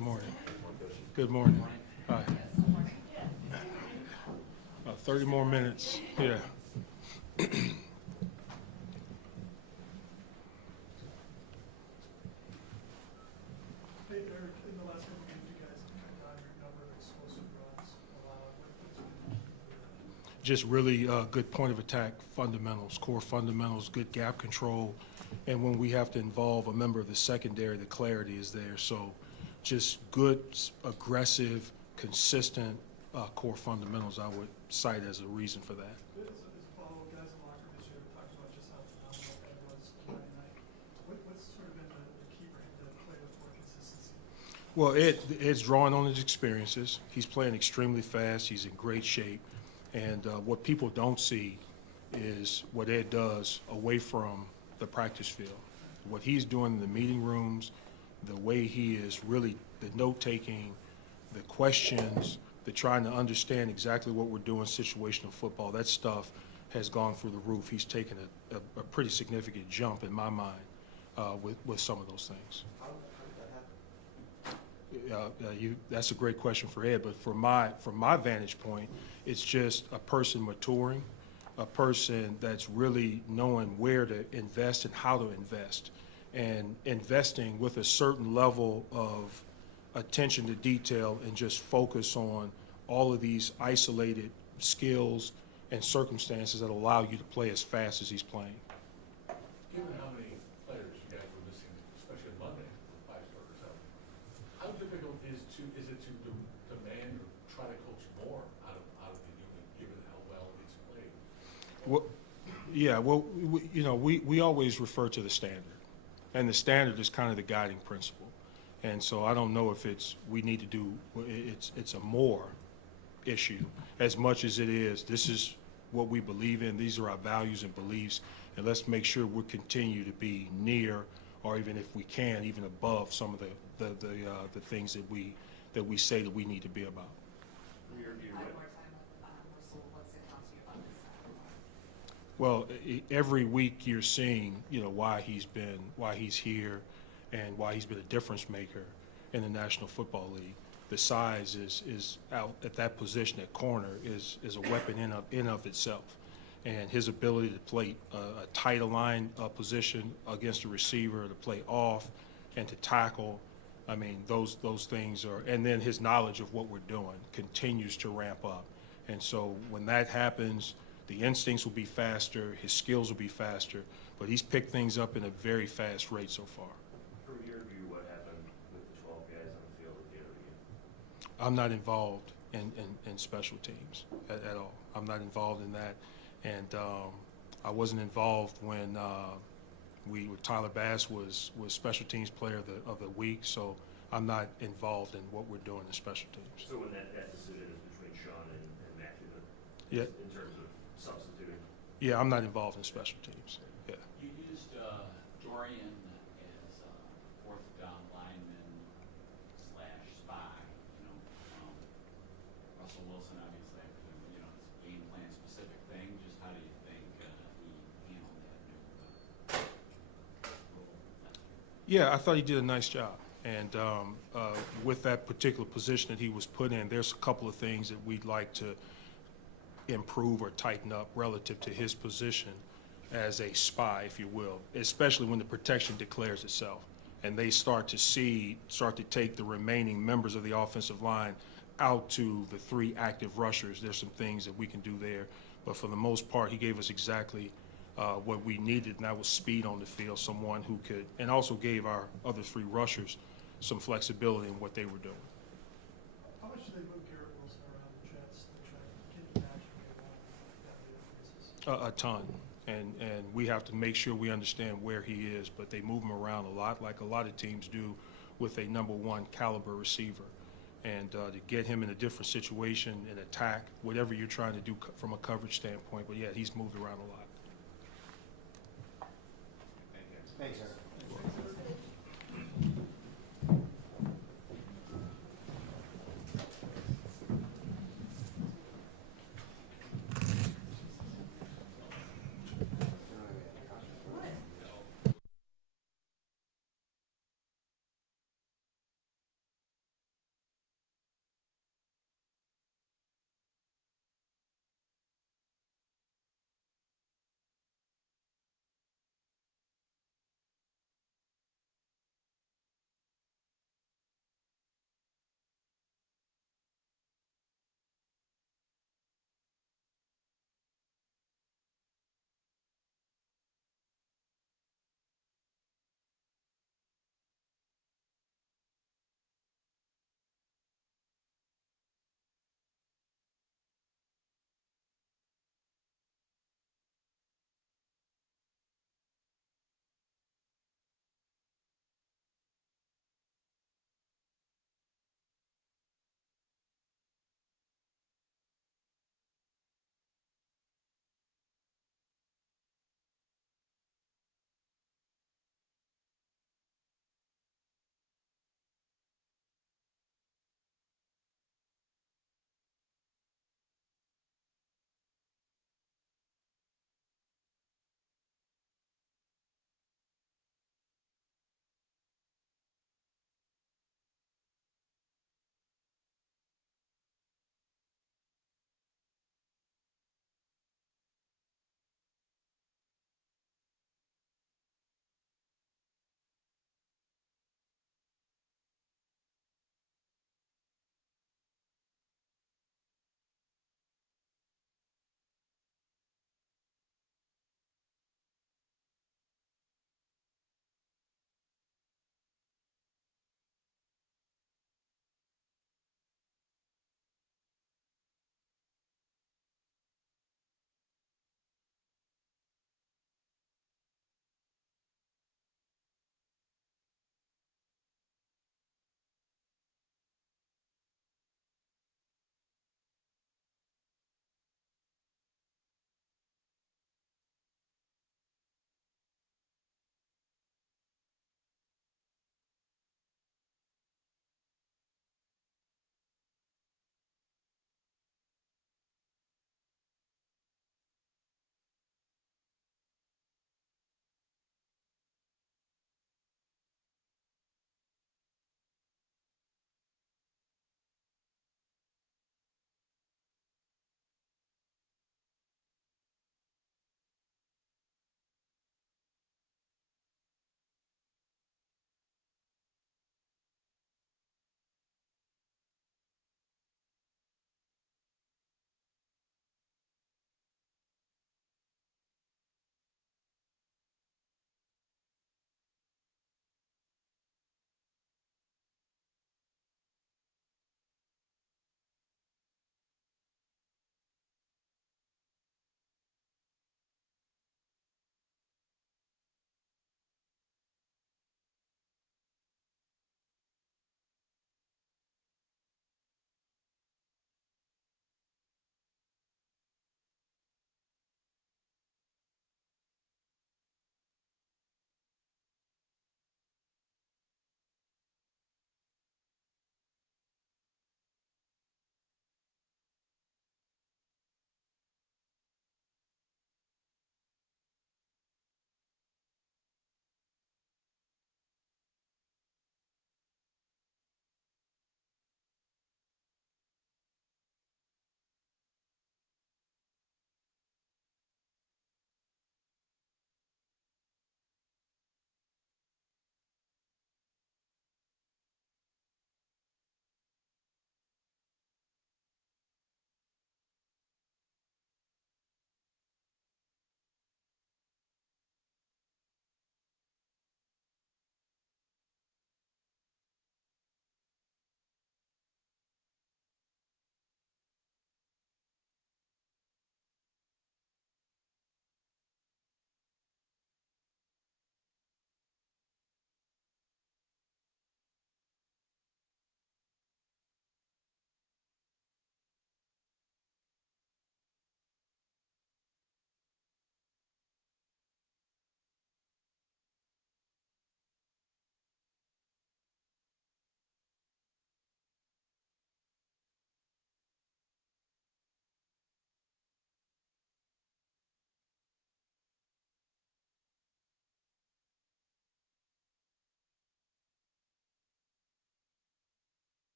Good morning. Good morning. Hi. 30 more minutes. Yeah. Hey, Eric, in the last couple games, you guys have cut down your number of explosive runs allowed. What's been the key for that? Just really good point of attack fundamentals, core fundamentals, good gap control. And when we have to involve a member of the secondary, the clarity is there. So just good, aggressive, consistent core fundamentals I would cite as a reason for that. As a follow-up, guys in the locker room this year talked about just how phenomenal Ed was Friday night. What's sort of been the key for him to play with more consistency? Well, Ed's drawing on his experiences. He's playing extremely fast. He's in great shape. And what people don't see is what Ed does away from the practice field. What he's doing in the meeting rooms, the way he is really, the note-taking, the questions, the trying to understand exactly what we're doing, situational football, that stuff has gone through the roof. He's taken a pretty significant jump in my mind with some of those things. That's a great question for Ed, but from my vantage point, it's just a person maturing, a person that's really knowing where to invest and how to invest, and investing with a certain level of attention to detail and just focus on all of these isolated skills and circumstances that allow you to play as fast as he's playing. Given how many players you guys were missing, especially Monday, five starters out, how difficult is it to demand or try to coach more out of the unit, given how well he's played? Well, yeah, well, we always refer to the standard, and the standard is kind of the guiding principle. And so I don't know if we need to do, it's a more issue as much as it is, this is what we believe in, these are our values and beliefs, and let's make sure we continue to be near, or even if we can, even above some of the things that we say that we need to be about. Well, every week you're seeing, why he's here and why he's been a difference maker in the National Football League. The size is out at that position at corner is a weapon in of itself. And his ability to play a tight aligned position against a receiver, to play off and to tackle, I mean, those things are, and then his knowledge of what we're doing continues to ramp up. And so when that happens, the instincts will be faster, his skills will be faster, but he's picked things up in a very fast rate so far. From your view, what happened with the 12 guys on the field at the end of the game? I'm not involved in special teams at all. I'm not involved in that. And I wasn't involved when Tyler Bass was special teams player of the week, so I'm not involved in what we're doing in special teams. So when that decision is between Sean and Matthew, Yeah. in terms of substituting? Yeah, I'm not involved in special teams. Yeah. You used Dorian as fourth down lineman / spy. Russell Wilson, obviously, it's a game plan specific thing. Just how do you think he handled that new role? Yeah, I thought he did a nice job. And with that particular position that he was put in, there's a couple of things that we'd like to improve or tighten up relative to his position as a spy, if you will, especially when the protection declares itself and they start to take the remaining members of the offensive line out to the three active rushers. There's some things that we can do there, but for the most part, he gave us exactly what we needed, and that was speed on the field, someone who could, and also gave our other three rushers some flexibility in what they were doing. How much do they move Garrett Wilson around the Jets? They try to get him back and get him on that basis? A ton, and we have to make sure we understand where he is, but they move him around a lot, like a lot of teams do with a number one caliber receiver. And to get him in a different situation, an attack, whatever you're trying to do from a coverage standpoint, but yeah, he's moved around a lot. Thanks, Eric.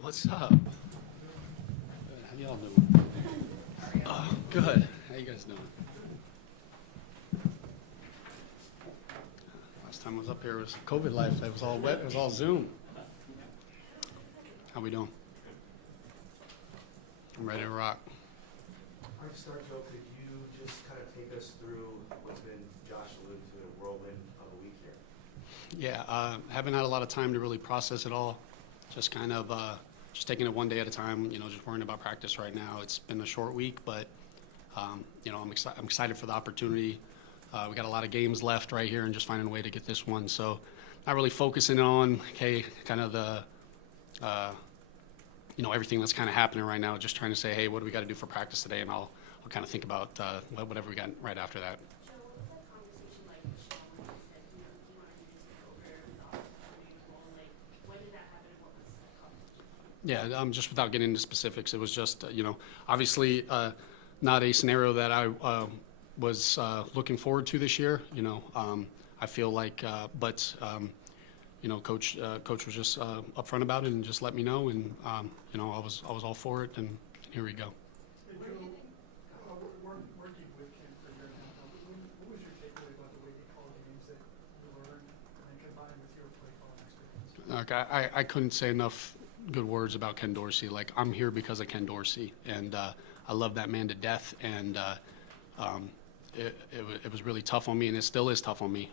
What's up? Good. How y'all doing? Good. How you guys doing? Last time I was up here was COVID life. It was all wet. It was all Zoom. How we doing? I'm ready to rock. All right, start, Joe, could you just kind of take us through what's been, Josh alluded to, a whirlwind of a week here? Yeah, haven't had a lot of time to really process it all. Just kind of just taking it one day at a time. You know, just worrying about practice right now. It's been a short week, but you know, I'm excited for the opportunity. We got a lot of games left right here, and just finding a way to get this one. So, not really focusing on kind of the you know, everything that's kind of happening right now. Just trying to say, hey, what do we got to do for practice today, and I'll kind of think about whatever we got right after that. Joe, what was that conversation like with Sean when he said, you know, do you want to do this over the opportunity role? Like, when did that happen, and what was that conversation? Yeah, just without getting into specifics, it was just, you know, obviously not a scenario that I was looking forward to this year. You know, I feel like, you know, coach was just upfront about it and just let me know, and you know, I was all for it, and here we go. Hey, Joe, working with Ken for a year now, what was your takeaway about the way he called games that you learned, and then combined with your play calling experience? Like, I couldn't say enough good words about Ken Dorsey. Like, I'm here because of Ken Dorsey, and I love that man to death, and it was really tough on me, and it still is tough on me.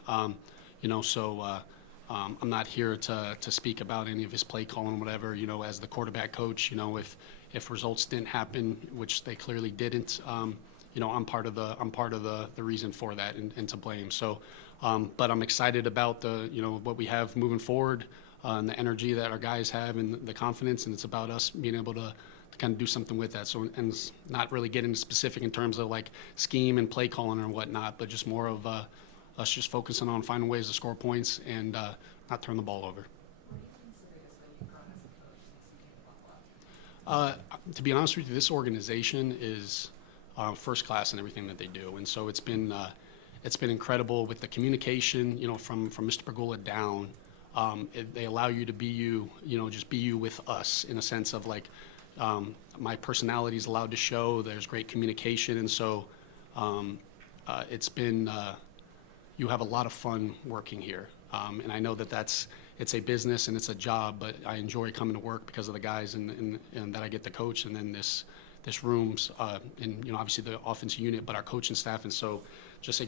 You know, so I'm not here to speak about any of his play calling, whatever. You know, as the quarterback coach, you know, if results didn't happen, which they clearly didn't, you know, I'm part of the reason for that, and to blame. So, but I'm excited about you know, what we have moving forward, and the energy that our guys have, and the confidence, and it's about us being able to kind of do something with that. So, and it's not really getting specific in terms of like scheme and play calling and whatnot, but just more of us just focusing on finding ways to score points and not turn the ball over. To be honest with you, this organization is first class in everything that they do, and so it's been incredible with the communication. You know, from Mr. Pagula down, they allow you to be you. You know, just be you with us in a sense of like my personality is allowed to show. There's great communication, and so it's been. You have a lot of fun working here, and I know that it's a business and it's a job, but I enjoy coming to work because of the guys and that I get to coach, and then this room's and you know, obviously the offensive unit, but our coaching staff, and so just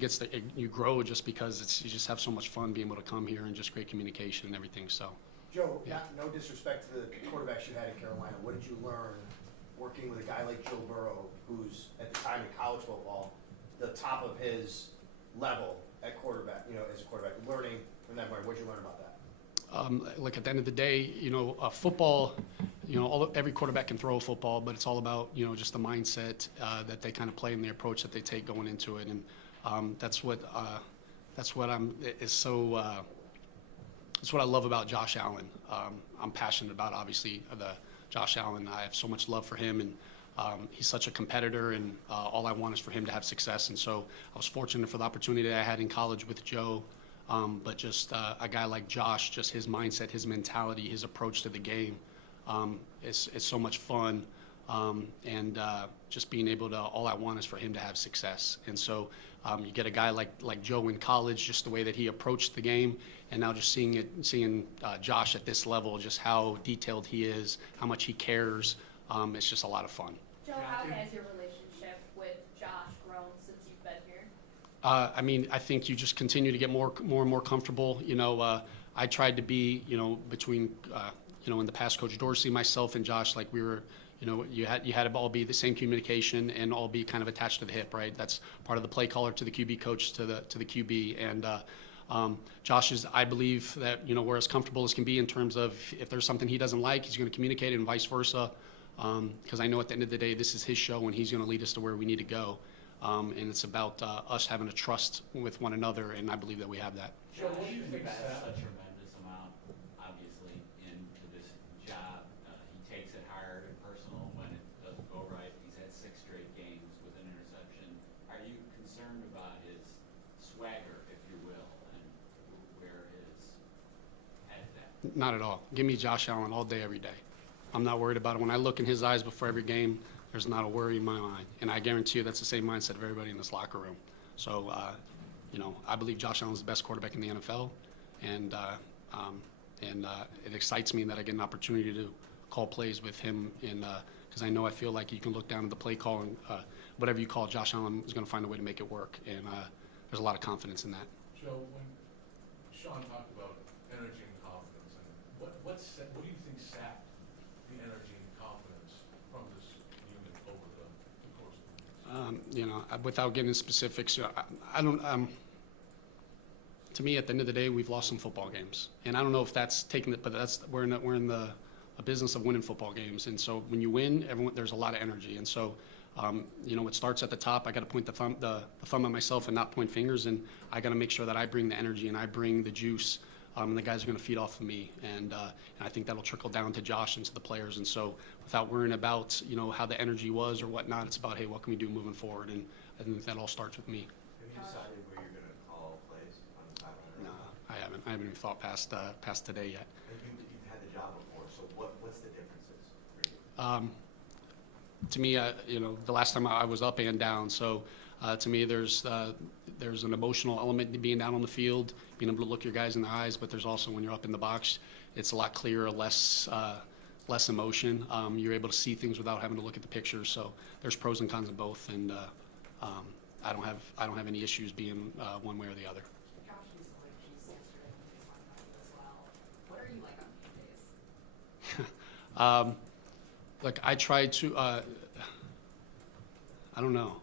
you grow just because you just have so much fun being able to come here, and just great communication and everything. So. Joe, Yeah. no disrespect to the quarterbacks you had in Carolina, what did you learn working with a guy like Joe Burrow, who's at the time in college football, the top of his level at quarterback, you know, as a quarterback, learning from that point? What did you learn about that? Like at the end of the day, you know, football, you know, every quarterback can throw a football, but it's all about, you know, just the mindset that they kind of play and the approach that they take going into it, and that's what that's what I love about Josh Allen. I'm passionate about, obviously, the Josh Allen. I have so much love for him, and he's such a competitor, and all I want is for him to have success. And so I was fortunate for the opportunity that I had in college with Joe, but just a guy like Josh, just his mindset, his mentality, his approach to the game, it's so much fun, and just being able to, all I want is for him to have success. And so you get a guy like Joe in college, just the way that he approached the game, and now just seeing Josh at this level, just how detailed he is, how much he cares. It's just a lot of fun. Joe, how has your relationship with Josh grown since you've been here? I mean, I think you just continue to get more and more comfortable. You know, I tried to be, you know, between, you know, in the past, Coach Dorsey, myself, and Josh, like we were, you know, you had to all be the same communication and all be kind of attached to the hip, right? That's part of the play caller to the QB coach to the QB, and Josh is, I believe that, you know, we're as comfortable as can be in terms of if there's something he doesn't like, he's going to communicate it, and vice versa. Because I know at the end of the day, this is his show, and he's going to lead us to where we need to go. And it's about us having a trust with one another, and I believe that we have that. Joe, what do you think invests Sal- a tremendous amount, obviously, into this job. He takes it hard and personal when it doesn't go right. He's had 6 straight games with an interception. Are you concerned about his swagger, if you will, and where his head's at? Not at all. Give me Josh Allen all day, every day. I'm not worried about it. When I look in his eyes before every game, there's not a worry in my mind. And I guarantee you that's the same mindset of everybody in this locker room. So, I believe Josh Allen's the best quarterback in the NFL. And it excites me that I get an opportunity to call plays with him because I feel like you can look down at the play call and whatever you call Josh Allen is going to find a way to make it work. And there's a lot of confidence in that. Joe, when Sean talked about energy and confidence, and what do you think sapped the energy and confidence from this unit over the course of the Without getting into specifics, I don't. To me, at the end of the day, we've lost some football games, and I don't know if that's taking it, but we're in the business of winning football games, and so when you win, there's a lot of energy, and so. It starts at the top. I got to point the thumb at myself and not point fingers, and I got to make sure that I bring the energy and I bring the juice, and the guys are going to feed off of me, and I think that'll trickle down to Josh and to the players. And so, without worrying about how the energy was or whatnot, it's about, hey, what can we do moving forward? And I think that all starts with me. Have you decided where you're going to call plays on the sideline? No, I haven't. I haven't even thought past today yet. You've had the job before, so what's the differences for you? To me, the last time I was up and down, so to me, there's an emotional element to being down on the field, being able to look your guys in the eyes, but there's also when you're up in the box, it's a lot clearer, less emotion. You're able to see things without having to look at the pictures. So there's pros and cons of both, and I don't have any issues being one way or the otother. Josh used to like juice yesterday when he was on time as well. What are you like on game days? Like I try to, I don't know.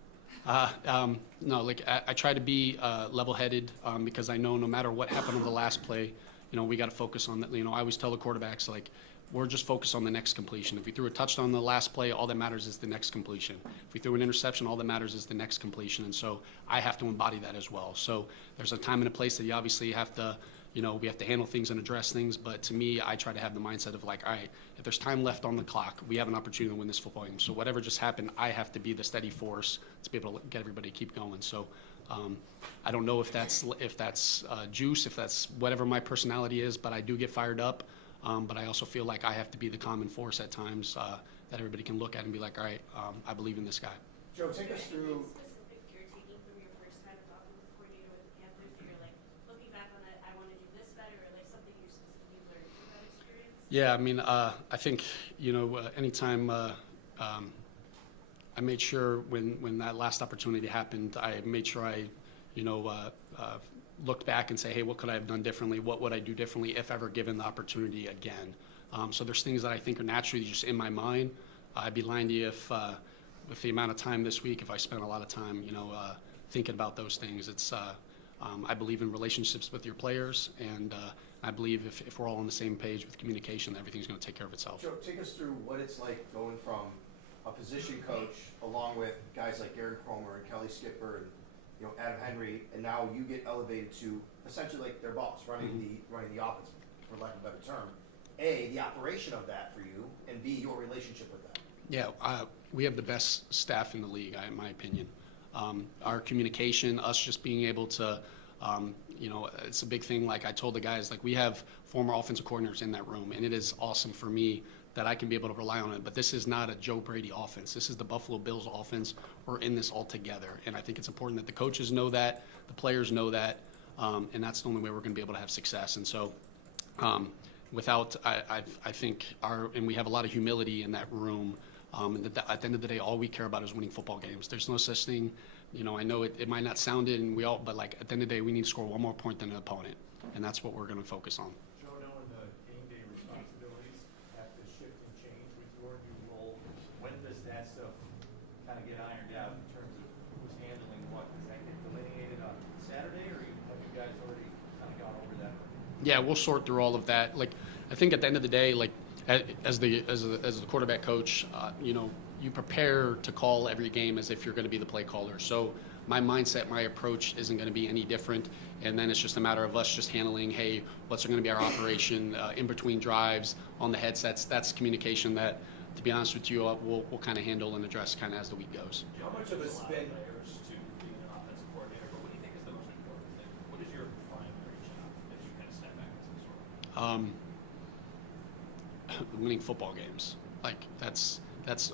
No, like I try to be level-headed because I know no matter what happened on the last play, we got to focus on that. I always tell the quarterbacks, like, we're just focused on the next completion. If we threw a touchdown on the last play, all that matters is the next completion. If we threw an interception, all that matters is the next completion. And so I have to embody that as well. So there's a time and a place that you obviously have to, we have to handle things and address things. But to me, I try to have the mindset of like, all right, if there's time left on the clock, we have an opportunity to win this football game. So whatever just happened, I have to be the steady force to be able to get everybody to keep going. So I don't know if that's juice, if that's whatever my personality is, but I do get fired up. But I also feel like I have to be the common force at times that everybody can look at and be like, all right, I believe in this guy. Joe, take us through. Specific you're taking from your first time as offensive coordinator with the Panthers, that you're like looking back on it, I want to do this better, or like something you specifically learned from that experience? Yeah, I mean, I think anytime I made sure when that last opportunity happened, I made sure I looked back and say, hey, what could I have done differently? What would I do differently if ever given the opportunity again? So there's things that I think are naturally just in my mind. I'd be lying to you if, with the amount of time this week, if I spent a lot of time, thinking about those things. It's, I believe in relationships with your players, and I believe if we're all on the same page with communication, everything's going to take care of itself. Joe, take us through what it's like going from a position coach along with guys like Gary Cromer and Kelly Skipper and Adam Henry, and now you get elevated to essentially like their boss, running the offense, for lack of a better term. A, the operation of that for you, and B, your relationship with them. Yeah, we have the best staff in the league, in my opinion. Our communication, us just being able to, it's a big thing. Like I told the guys, like we have former offensive coordinators in that room, and it is awesome for me that I can be able to rely on it. But this is not a Joe Brady offense. This is the Buffalo Bills offense. We're in this all together. And I think it's important that the coaches know that, the players know that, and that's the only way we're going to be able to have success. And so I think and we have a lot of humility in that room. And at the end of the day, all we care about is winning football games. There's no such thing, I know it might not sound it, and but like at the end of the day, we need to score one more point than an opponent. And that's what we're going to focus on. Joe, knowing the game day responsibilities have to shift and change with your new role, when does that stuff kind of get ironed out in terms of who's handling what? Does that get delineated on Saturday, or have you guys already kind of gone over that? Yeah, we'll sort through all of that. Like, I think at the end of the day, like as the quarterback coach, you prepare to call every game as if you're going to be the play caller. So my mindset, my approach isn't going to be any different. And then it's just a matter of us just handling, hey, what's going to be our operation in between drives, on the headsets. That's communication that, to be honest with you, we'll kind of handle and address kind of as the week goes. How much of a spin? Layers to being an offensive coordinator, but what do you think is the most important thing? What is your primary job as you kind of step back into this role? winning football games. Like that's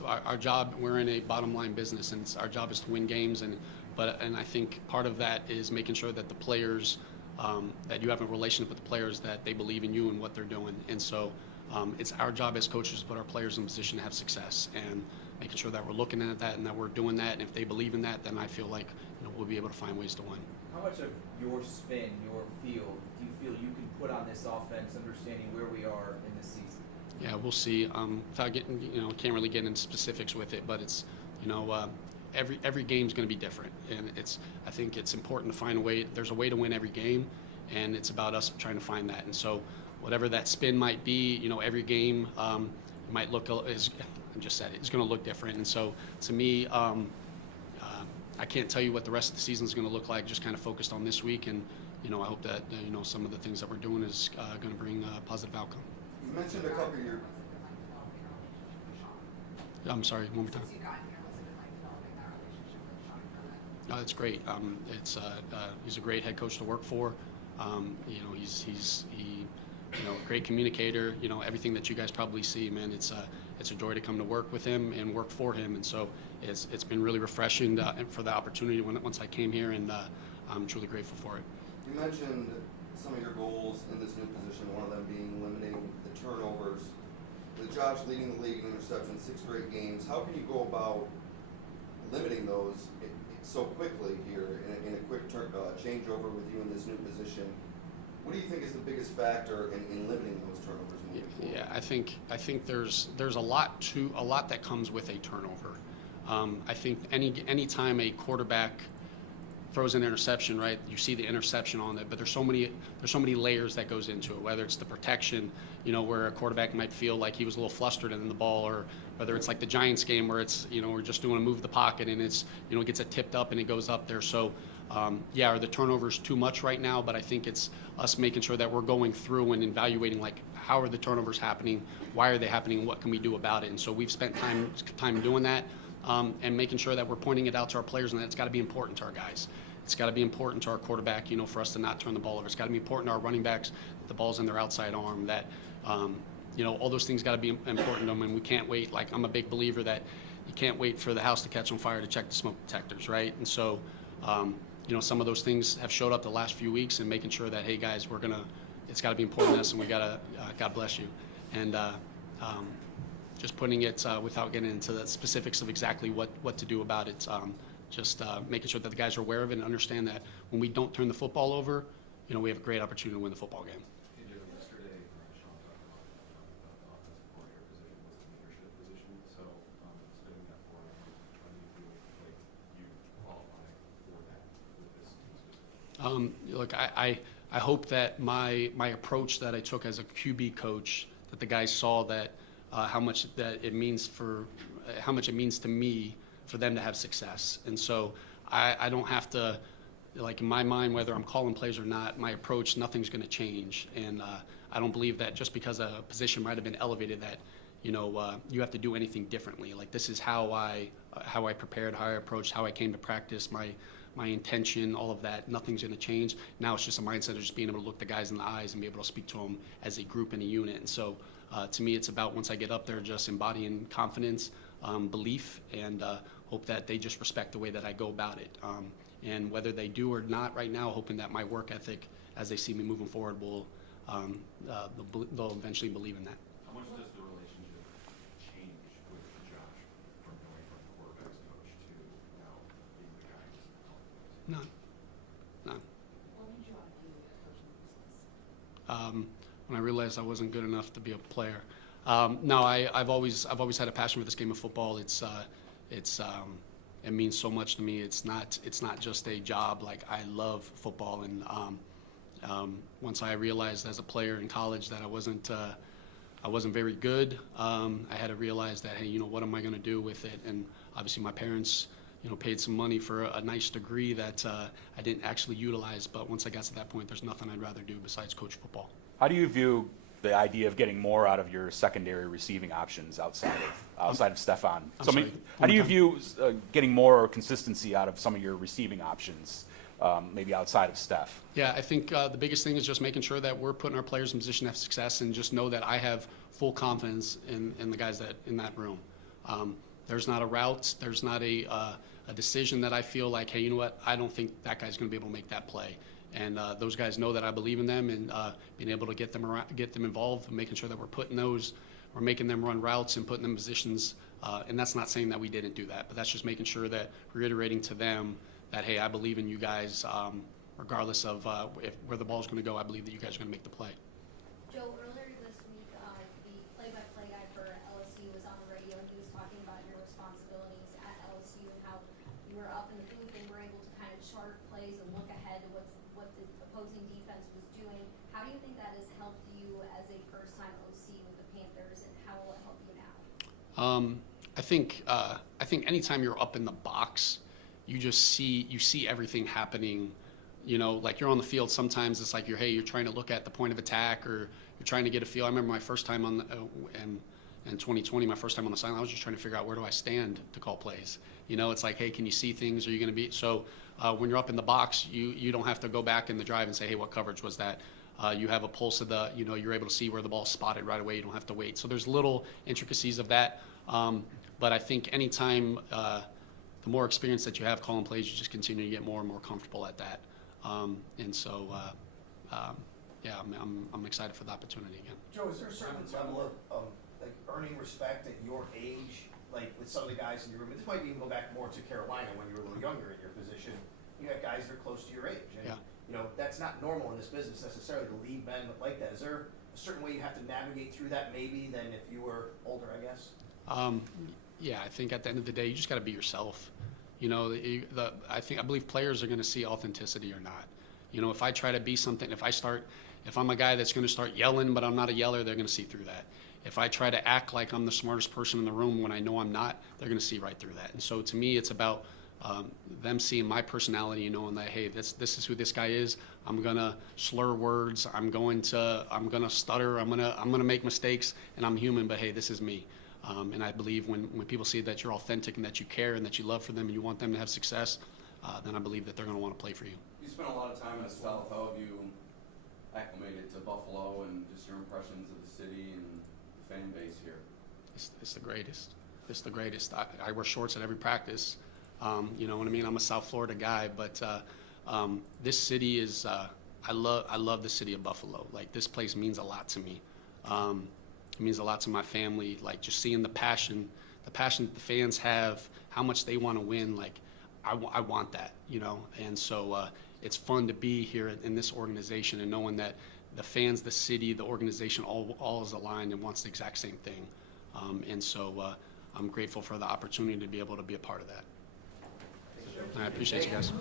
our job. We're in a bottom line business, and our job is to win games. And I think part of that is making sure that the players, that you have a relationship with the players, that they believe in you and what they're doing. And so it's our job as coaches to put our players in a position to have success, and making sure that we're looking at that and that we're doing that. And if they believe in that, then I feel like we'll be able to find ways to win. How much of your spin, your feel, do you feel you can put on this offense, understanding where we are in this season? Yeah, we'll see. Without getting, can't really get into specifics with it, but it's, every game's going to be different, and I think it's important to find a way. There's a way to win every game, and it's about us trying to find that. And so, whatever that spin might be, every game might look, as I just said, it's going to look different. And so, to me, I can't tell you what the rest of the season is going to look like. Just kind of focused on this week, and I hope that some of the things that we're doing is going to bring a positive outcome. You mentioned a couple of your. I'm sorry, one more time. Since you got here, what's it been like developing that relationship with Sean Kermit? No, it's great. He's a great head coach to work for. He's great communicator. Everything that you guys probably see, man. It's a joy to come to work with him and work for him. And so it's been really refreshing for the opportunity once I came here, and I'm truly grateful for it. You mentioned some of your goals in this new position. One of them being limiting the turnovers. With Josh leading the league in interceptions 6 straight games, how can you go about limiting those so quickly here in a quick changeover with you in this new position? What do you think is the biggest factor in limiting those turnovers moving forward? Yeah, I think there's a lot that comes with a turnover. I think any time a quarterback throws an interception, right? You see the interception on it, but there's so many layers that goes into it. Whether it's the protection, where a quarterback might feel like he was a little flustered in the ball, or whether it's like the Giants game where it's we're just doing a move the pocket and it's gets it tipped up and it goes up there. So are the turnovers too much right now? But I think it's us making sure that we're going through and evaluating, like, how are the turnovers happening, why are they happening, and what can we do about it. And so we've spent time doing that, and making sure that we're pointing it out to our players, and that it's got to be important to our guys. It's got to be important to our quarterback, for us to not turn the ball over. It's got to be important to our running backs, that the ball's in their outside arm, that, all those things got to be important to them, and we can't wait. Like, I'm a big believer that you can't wait for the house to catch on fire to check the smoke detectors, right? And so, some of those things have showed up the last few weeks, and making sure that, hey, guys, it's got to be important to us, and we got to, God bless you. And just putting it, without getting into the specifics of exactly what to do about it, just making sure that the guys are aware of it and understand that when we don't turn the football over, we have a great opportunity to win the football game. Yesterday, Sean talked about the offensive coordinator position was the leadership position. So, spinning that forward, how do you feel like you qualify for that with this team? Look, I hope that my approach that I took as a QB coach, that the guys saw that how much it means to me for them to have success. And so I don't have to, like, in my mind, whether I'm calling plays or not, my approach, nothing's going to change. And I don't believe that just because a position might have been elevated that, you have to do anything differently. Like, this is how I prepared, how I approached, how I came to practice, my intention, all of that. Nothing's going to change. Now it's just a mindset of just being able to look the guys in the eyes and be able to speak to them as a group and a unit. And so to me, it's about, once I get up there, just embodying confidence, belief, and hope that they just respect the way that I go about it. And whether they do or not right now, hoping that my work ethic, as they see me moving forward, they'll eventually believe in that. How much does the relationship change with Josh from going from quarterback's coach to now being the guy who's None. What made you want to do the coaching business? When I realized I wasn't good enough to be a player. No, I've always had a passion for this game of football. It means so much to me. It's not just a job. Like, I love football, and once I realized as a player in college that I wasn't very good, I had to realize that, hey, what am I going to do with it? And obviously my parents, paid some money for a nice degree that I didn't actually utilize. But once I got to that point, there's nothing I'd rather do besides coach football. How do you view the idea of getting more out of your secondary receiving options outside of Stefan? I'm sorry, how do you view getting more consistency out of some of your receiving options maybe outside of Steph? Yeah, I think the biggest thing is just making sure that we're putting our players in position to have success, and just know that I have full confidence in the guys that in that room. There's not a route, there's not a decision that I feel like, hey, you know what, I don't think that guy's going to be able to make that play. And those guys know that I believe in them, and being able to get them involved, and making sure that we're making them run routes and putting them in positions. And that's not saying that we didn't do that, but that's just making sure that reiterating to them that, hey, I believe in you guys, regardless of where the ball's going to go. I believe that you guys are going to make the play. Joe, earlier this week, the play-by-play guy for LSU was on the radio, and he was talking about your responsibilities at LSU and how you were up in the booth and were able to kind of chart plays and look ahead to what the opposing defense was doing. How do you think that has helped you as a first-time OC with the Panthers, and how will it help you now? I think anytime you're up in the box, you see everything happening. You know, like you're on the field, sometimes it's like you're trying to look at the point of attack, or you're trying to get a feel. I remember my first time in 2020, my first time on the sideline, I was just trying to figure out where do I stand to call plays. You know, it's like, hey, can you see things? Are you going to be? So when you're up in the box, you don't have to go back in the drive and say, hey, what coverage was that? You have a pulse of you're able to see where the ball's spotted right away. You don't have to wait. So there's little intricacies of that. But I think anytime, the more experience that you have calling plays, you just continue to get more and more comfortable at that. Yeah, I'm excited for the opportunity again. Joe, is there a certain level of like earning respect at your age, like with some of the guys in your room? This might even go back more to Carolina when you were a little younger in your position. You got guys that are close to your age, and Yeah. you know that's not normal in this business necessarily to lead men like that. Is there a certain way you have to navigate through that maybe than if you were older, I guess? Yeah, I think at the end of the day, you just got to be yourself. You know, I believe players are going to see authenticity or not. You know, if I try to be something, if I'm a guy that's going to start yelling, but I'm not a yeller, they're going to see through that. If I try to act like I'm the smartest person in the room when I know I'm not, they're going to see right through that. And so to me, it's about them seeing my personality and knowing that, hey, this is who this guy is. I'm going to slur words. I'm going to stutter. I'm going to make mistakes, and I'm human, but hey, this is me. And I believe when people see that you're authentic and that you care and that you love for them and you want them to have success, then I believe that they're going to want to play for you. You spent a lot of time in the South. How have you acclimated to Buffalo, and just your impressions of the city and the fan base here? It's the greatest. It's the greatest. I wear shorts at every practice. You know what I mean? I'm a South Florida guy, but this city is. I love the city of Buffalo. Like, this place means a lot to me. It means a lot to my family. Like, just seeing the passion that the fans have, how much they want to win. Like, I want that, you know. And so it's fun to be here in this organization and knowing that the fans, the city, the organization, all is aligned and wants the exact same thing. And so I'm grateful for the opportunity to be able to be a part of that. I appreciate you guys.